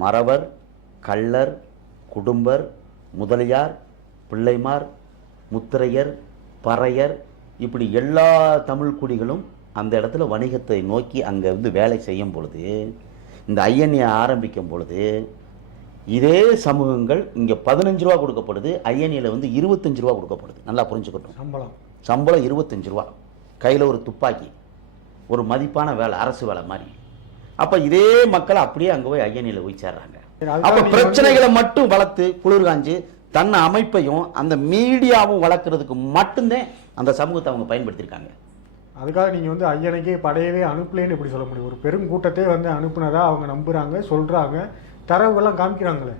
மறவர், கள்ளர், குடும்பர், முதலியார், பிள்ளைமார், முத்திரையர், பறையர், இப்படி எல்லா தமிழ் குடிகளும் அந்த இடத்துல வணிகத்தை நோக்கி அங்கே வந்து வேலை செய்யும் பொழுது, இந்த ஐஎன்ஏ ஆரம்பிக்கும் பொழுது இதே சமூகங்கள் இங்கே 15 ரூபா கொடுக்கப்படுது, ஐஎன்ஏல வந்து 25 ரூபா கொடுக்கப்படுது. நல்லா புரிஞ்சுக்கட்டும். சம்பளம் 25 ரூபா, கையில் ஒரு துப்பாக்கி, ஒரு மதிப்பான வேலை, அரசு வேலை மாதிரி. அப்போ இதே மக்கள் அப்படியே அங்கே போய் ஐஎன்ஏல போய் சேர்றாங்க. அப்போ பிரச்சனைகளை மட்டும் வளர்த்து குளிர் காஞ்சு தன் அமைப்பையும் அந்த மீடியாவும் வளர்க்கறதுக்கு மட்டும்தான் அந்த சமூகத்தை அவங்க பயன்படுத்தியிருக்காங்க. அதுக்காக நீங்கள் வந்து ஐயனைக்கே படையவே அனுப்பலேன்னு எப்படி சொல்ல முடியும்? ஒரு பெரும் கூட்டத்தை வந்து அனுப்புனதா அவங்க நம்புகிறாங்க, சொல்கிறாங்க, தரவுகள்லாம் காமிக்கிறாங்களே.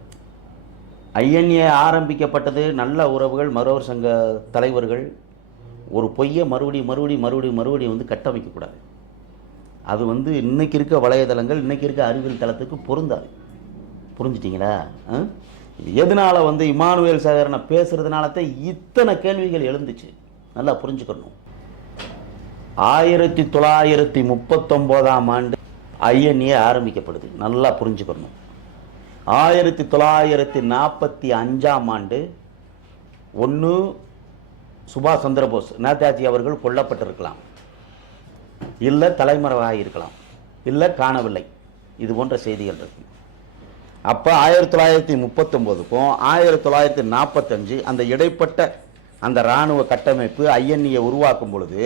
ஐஎன்ஏ ஆரம்பிக்கப்பட்டது நல்ல உறவுகள், மறவர் சங்க தலைவர்கள் ஒரு பொய்யை மறுபடியும் வந்து கட்டமைக்கக்கூடாது. அது வந்து இன்னைக்கு இருக்க வலைதளங்கள், இன்னைக்கு இருக்க அறிவியல் தளத்துக்கு பொருந்தாது. புரிஞ்சுட்டிங்களா? எதனால வந்து இமானுவேல் சேகரனை பேசுறதுனால தான் இத்தனை கேள்விகள் எழுந்துச்சு. நல்லா புரிஞ்சுக்கணும். 1939ஆம் ஆண்டு ஐஎன்ஏ ஆரம்பிக்கப்படுது. நல்லா புரிஞ்சுக்கணும். 1945ஆம் ஆண்டு ஒன்று சுபாஷ் சந்திரபோஸ், நேதாஜி அவர்கள் கொல்லப்பட்டிருக்கலாம், இல்லை தலைமறைவாக இருக்கலாம், இல்லை காணவில்லை. இது போன்ற செய்திகள் இருக்கு. அப்போ 1939க்கும் 1945 அந்த இடைப்பட்ட அந்த இராணுவ கட்டமைப்பு ஐஎன்ஏ உருவாக்கும் பொழுது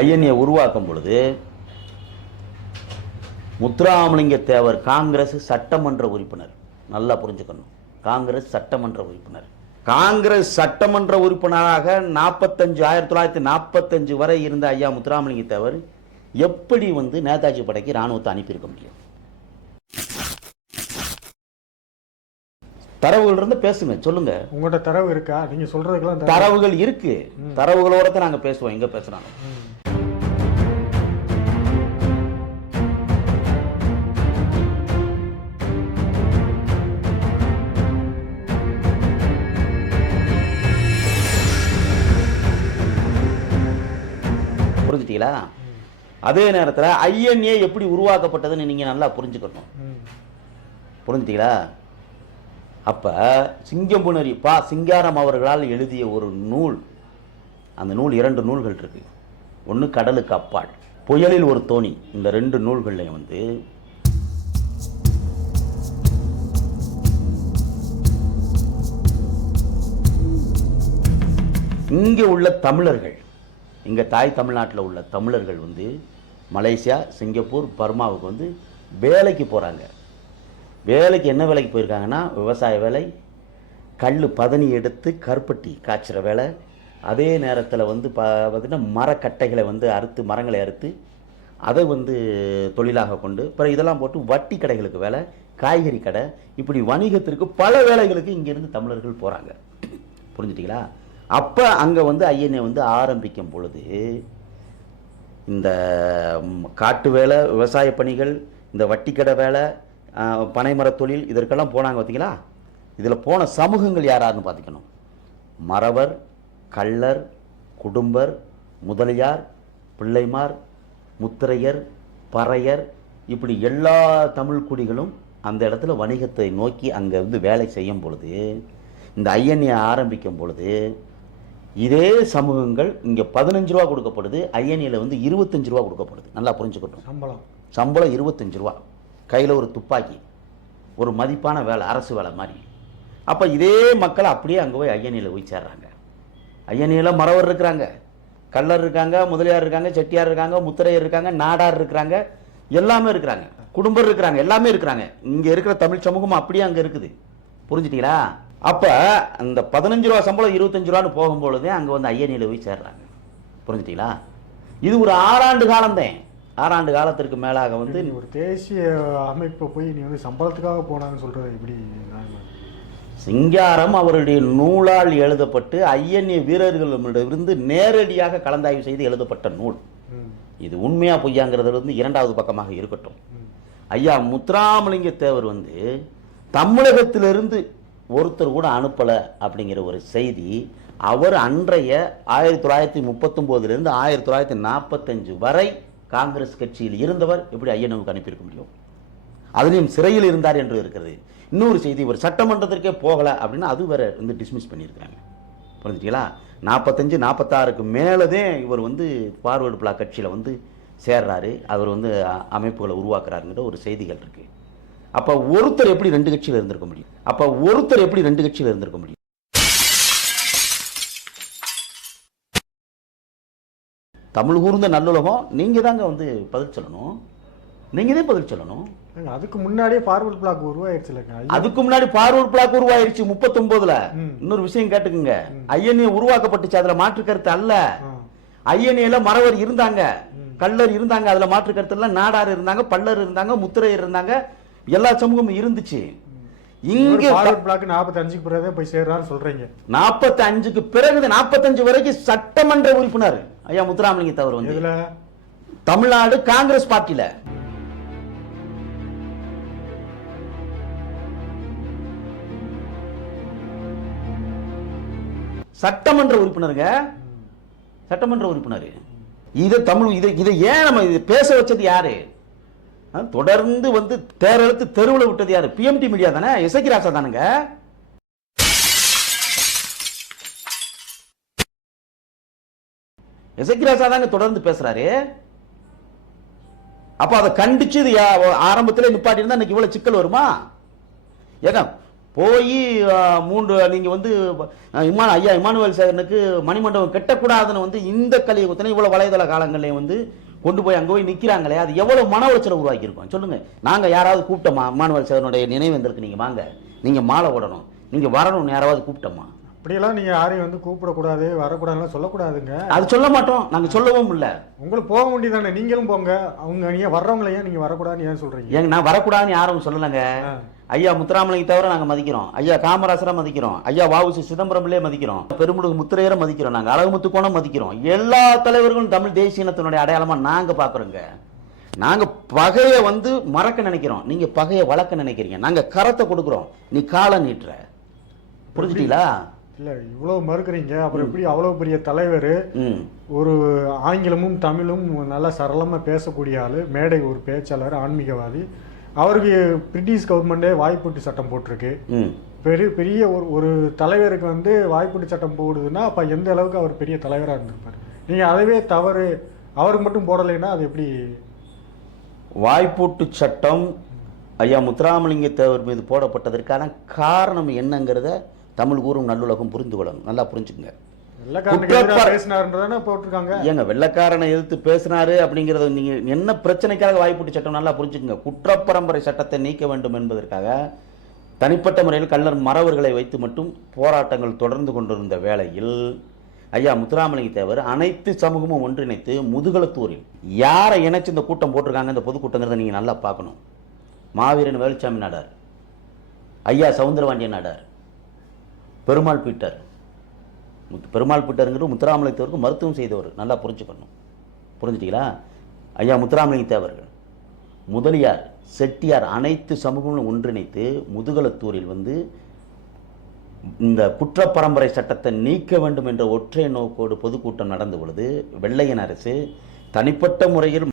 ஐஎன்ஏ உருவாக்கும் பொழுது முத்துராமலிங்க தேவர் காங்கிரஸ் சட்டமன்ற உறுப்பினர். நல்லா புரிஞ்சுக்கணும். காங்கிரஸ் சட்டமன்ற உறுப்பினர். காங்கிரஸ் சட்டமன்ற உறுப்பினராக 1945 வரை இருந்த ஐயா முத்துராமலிங்க தேவர் எப்படி வந்து நேதாஜி படைக்கு இராணுவத்தை அனுப்பியிருக்க முடியும்? தரவுகள் இருந்து பேசுங்க, சொல்லுங்க. உங்கள்கிட்ட தரவு இருக்கா? நீங்க சொல்றதுக்கெல்லாம் தரவுகள் இருக்கு. தரவுகளோட தான் நாங்க பேசுவோம். எங்க பேசுறாங்க? புரிஞ்சுட்டீங்களா? அதே நேரத்தில் ஐஎன்ஏ எப்படி உருவாக்கப்பட்டதுன்னு நீங்க நல்லா புரிஞ்சுக்கணும். புரிஞ்சுட்டீங்களா? அப்ப சிங்கம்புணரி பா சிங்காரம் அவர்களால் எழுதிய ஒரு நூல், அந்த நூல் 2 நூல்கள் இருக்கு. ஒன்று கடலுக்கு அப்பால், புயலில் ஒரு தோணி. இந்த 2 நூல்கள்லையும் வந்து இங்கே உள்ள தமிழர்கள், இங்கே தாய் தமிழ்நாட்டில் உள்ள தமிழர்கள் வந்து மலேசியா, சிங்கப்பூர், பர்மாவுக்கு வந்து வேலைக்கு போகிறாங்க. வேலைக்கு என்ன வேலைக்கு போயிருக்காங்கன்னா, விவசாய வேலை, கல் பதனி எடுத்து கருப்பட்டி காய்ச்சிற வேலை. அதே நேரத்தில் வந்து பார்த்தீங்கன்னா மரக்கட்டைகளை வந்து அறுத்து, மரங்களை அறுத்து அதை வந்து தொழிலாக கொண்டு, அப்புறம் இதெல்லாம் போட்டு வட்டி கடைகளுக்கு வேலை, காய்கறி கடை, இப்படி வணிகத்திற்கு பல வேலைகளுக்கு இங்கேருந்து தமிழர்கள் போகிறாங்க. புரிஞ்சுட்டிங்களா? அப்போ அங்கே வந்து ஐஎன்ஏ வந்து ஆரம்பிக்கும் பொழுது இந்த காட்டு வேலை, விவசாய பணிகள், இந்த வட்டி கடை வேலை, பனைமர தொழில், இதற்கெல்லாம் போனாங்க. பார்த்தீங்களா? இதில் போன சமூகங்கள் யாராருன்னு பார்த்துக்கணும். மறவர், கள்ளர், குடும்பர், முதலியார், பிள்ளைமார், முத்திரையர், பறையர், இப்படி எல்லா தமிழ் குடிகளும் அந்த இடத்துல வணிகத்தை நோக்கி அங்கே வந்து வேலை செய்யும் பொழுது இந்த ஐஎன்ஏ ஆரம்பிக்கும் பொழுது இதே சமூகங்கள் இங்கே 15 ரூபா கொடுக்கப்படுது, ஐஎன்ஏல வந்து 25 ரூபா கொடுக்கப்படுது. நல்லா புரிஞ்சுக்கட்டும். சம்பளம் 25 ரூபா, கையில் ஒரு துப்பாக்கி, ஒரு மதிப்பான வேலை, அரசு வேலை மாதிரி. அப்போ இதே மக்கள் அப்படியே அங்கே போய் ஐஎன்ஏல போய் சேர்றாங்க. ஐஎன்ஏல மறவர் இருக்கிறாங்க, கள்ளர் இருக்காங்க, முதலியார் இருக்காங்க, செட்டியார் இருக்காங்க, முத்திரையர் இருக்காங்க, நாடார் இருக்கிறாங்க, எல்லாமே இருக்கிறாங்க, குடும்பம் இருக்கிறாங்க, எல்லாமே இருக்கிறாங்க. இங்கே இருக்கிற தமிழ் சமூகம் அப்படியே அங்கே இருக்குது. புரிஞ்சுட்டீங்களா? அப்போ அந்த 15 ரூபா சம்பளம் 25 ரூபான்னு போகும்பொழுதே அங்கே வந்து ஐஎன்ஏல போய் சேர்றாங்க. புரிஞ்சுட்டீங்களா? இது ஒரு 6 ஆண்டு காலம்தான். 6 ஆண்டு காலத்திற்கு மேலாக வந்து ஒரு தேசிய அமைப்பை போய் நீ வந்து சம்பளத்துக்காக போனாங்கன்னு சொல்றது எப்படி? சிங்காரம் அவருடைய நூலால் எழுதப்பட்டு ஐஎன்ஏ வீரர்களிடமிருந்து நேரடியாக கலந்தாய்வு செய்து எழுதப்பட்ட நூல். இது உண்மையா பொய்யாங்கிறது வந்து 2வது பக்கமாக இருக்கட்டும். ஐயா முத்துராமலிங்க தேவர் வந்து தமிழகத்திலிருந்து ஒருத்தர் கூட அனுப்பலை அப்படிங்கிற ஒரு செய்தி அவர் அன்றைய 1939 1945 வரை காங்கிரஸ் கட்சியில் இருந்தவர் எப்படி ஐஎன்ஏவுக்கு அனுப்பியிருக்க முடியும்? அதுலேயும் சிறையில் இருந்தார் என்று இருக்கிறது. இன்னொரு செய்தி, இவர் சட்டமன்றத்திற்கே போகலை அப்படின்னா அது வேற வந்து டிஸ்மிஸ் பண்ணியிருக்கிறாங்க. புரிஞ்சுட்டீங்களா? 45 46க்கு மேலதே இவர் வந்து ஃபார்வர்டு பிளாக் கட்சியில் வந்து சேர்றாரு, அவர் வந்து அமைப்புகளை உருவாக்குறாருங்கிற ஒரு செய்திகள் இருக்கு. அப்போ ஒருத்தர் எப்படி 2 கட்சியில் இருந்திருக்க முடியும்? தமிழ் கூர்ந்த நல்லுலகம் நீங்க தாங்க வந்து பதில் சொல்லணும். நீங்க தான் பதில் சொல்லணும். அதுக்கு முன்னாடியே ஃபார்வர்ட் பிளாக் உருவாயிருச்சுலங்க. அதுக்கு முன்னாடி ஃபார்வர்ட் பிளாக் உருவாயிருச்சு 39ல. இன்னொரு விஷயம் கேட்டுக்குங்க, ஐஎன்ஏ உருவாக்கப்பட்டுச்சு, அதுல மாற்று கருத்து அல்ல. ஐஎன்ஏல மறவர் இருந்தாங்க, கள்ளர் இருந்தாங்க, அதுல மாற்று கருத்து இல்ல. நாடார் இருந்தாங்க, பல்லர் இருந்தாங்க, முத்திரையர் இருந்தாங்க, எல்லா சமூகமும் இருந்துச்சு. இங்க ஃபார்வர்ட் பிளாக் 45க்கு பிறகு போய் சேர்றான்னு சொல்றீங்க. 45க்கு பிறகு 45 வரைக்கும் சட்டமன்ற உறுப்பினர் ஐயா முத்துராமலிங்க தேவர் வந்து தமிழ்நாடு காங்கிரஸ் பார்ட்டில சட்டமன்ற உறுப்பினருங்க, சட்டமன்ற உறுப்பினர். இதை தமிழ் இதை ஏன் நம்ம இதை பேச வச்சது யாரு? தொடர்ந்து வந்து தேரெழுத்து தெருவில் விட்டது யாரு? பிஎம்டி மீடியா தானே, இசக்கி ராசா தானுங்க. இசக்கி ராசா தாங்க தொடர்ந்து பேசுறாரு. அப்ப அதை கண்டிச்சு ஆரம்பத்தில் நிப்பாட்டி இருந்தா இன்னைக்கு இவ்வளவு சிக்கல் வருமா? ஏங்க போய் 3 நீங்க வந்து ஐயா இமானுவேல் சேகரனுக்கு மணிமண்டபம் கட்டக்கூடாதுன்னு வந்து இந்த கலியுகத்தின இவ்வளவு வலைதள காலங்கள்லயும் வந்து கொண்டு போய் அங்கே போய் நிற்கிறாங்களே, அது எவ்வளவு மன உளைச்சலை உருவாக்கி இருக்கோம் சொல்லுங்க. நாங்க யாராவது கூப்பிட்டோமா? இமானுவேல் சேகரனுடைய நினைவேந்தலுக்கு நீங்க வாங்க, நீங்க மாலை ஓடணும், நீங்க வரணும்னு யாராவது கூப்பிட்டோமா? அப்படியெல்லாம் நீங்க யாரையும் வந்து கூப்பிடக்கூடாது, வரக்கூடாதுன்னு சொல்லக்கூடாதுங்க. அது சொல்ல மாட்டோம், நாங்க சொல்லவும் இல்லை. உங்களுக்கு போக வேண்டியதானே, நீங்களும் போங்க. அவங்க நீங்க வர்றவங்கள ஏன் நீங்க வரக்கூடாதுன்னு ஏன் சொல்றீங்க? ஏங்க நான் வரக்கூடாதுன்னு யாரும் சொல்லலைங்க. ஐயா முத்துராமலிங்க தவிர நாங்க மதிக்கிறோம், ஐயா காமராசரை மதிக்கிறோம், ஐயா வ.உ.சி. சிதம்பரம்லே மதிக்கிறோம், பெருமுடுகு முத்திரையரை மதிக்கிறோம், நாங்க அழகுமுத்துக்கோணம் மதிக்கிறோம். எல்லா தலைவர்களும் தமிழ் தேசியத்தினுடைய அடையாளமா நாங்க பாக்குறோங்க. நாங்க பகையை வந்து மறக்க நினைக்கிறோம், நீங்க பகையை வளர்க்க நினைக்கிறீங்க. நாங்க கரத்தை கொடுக்குறோம், நீ காலை நீட்டுற. புரிஞ்சுட்டீங்களா? இல்ல இவ்வளவு மறுக்கிறீங்க, அப்புறம் எப்படி அவ்வளவு பெரிய தலைவர், ஒரு ஆங்கிலமும் தமிழும் நல்லா சரளமா பேசக்கூடிய ஆளு, மேடை ஒரு பேச்சாளர், ஆன்மீகவாதி, அவருக்கு பிரிட்டிஷ் கவர்மெண்டே வாய்ப்பூட்டு சட்டம் போட்டிருக்கு. பெரிய ஒரு தலைவருக்கு வந்து வாய்ப்பூட்டு சட்டம் போடுதுன்னா அப்ப எந்த அளவுக்கு அவர் பெரிய தலைவராக இருந்திருப்பாரு. நீங்க அதவே தவறு, அவருக்கு மட்டும் போடலைன்னா அது எப்படி? வாய்ப்பூட்டு சட்டம் ஐயா முத்துராமலிங்க தேவர் மீது போடப்பட்டதற்கான காரணம் என்னங்கிறத தமிழ் கூறும் நல்லுலகம் புரிந்து கொள்ளணும். நல்லா புரிஞ்சுக்குங்க. ஏங்க வெள்ளக்காரனை எதிர்த்து பேசினாரு அப்படிங்கறது நீங்க என்ன பிரச்சனைக்காக வாய்ப்பூட்டு சட்டம் நல்லா புரிஞ்சுக்குங்க. குற்றப்பரம்பரை சட்டத்தை நீக்க வேண்டும் என்பதற்காக தனிப்பட்ட முறையில் கள்ளர் மறவர்களை வைத்து மட்டும் போராட்டங்கள் தொடர்ந்து கொண்டிருந்த வேளையில் ஐயா முத்துராமலிங்க தேவர் அனைத்து சமூகமும் ஒன்றிணைத்து முதுகலத்தூரில் யாரை இணைச்சு இந்த கூட்டம் போட்டிருக்காங்க, இந்த பொதுக்கூட்டங்கிறத நீங்க நல்லா பார்க்கணும். மாவீரன் வேலுச்சாமி நாடார், ஐயா சவுந்தரபாண்டியன் நாடார், பெருமாள் பீட்டர். பெருமாள் பீட்டருங்கிறது முத்துராமலிங்க தேவருக்கு மருத்துவம் செய்தவர், நல்லா புரிஞ்சுக்கணும். புரிஞ்சுட்டீங்களா? ஐயா முத்துராமலிங்க தேவர்கள், முதலியார், செட்டியார் அனைத்து சமூகங்களும் ஒன்றிணைத்து முதுகலத்தூரில் வந்து இந்த குற்றப்பரம்பரை சட்டத்தை நீக்க வேண்டும் என்ற ஒற்றை நோக்கோடு பொதுக்கூட்டம் நடந்த பொழுது வெள்ளையன் அரசு தனிப்பட்ட முறையில்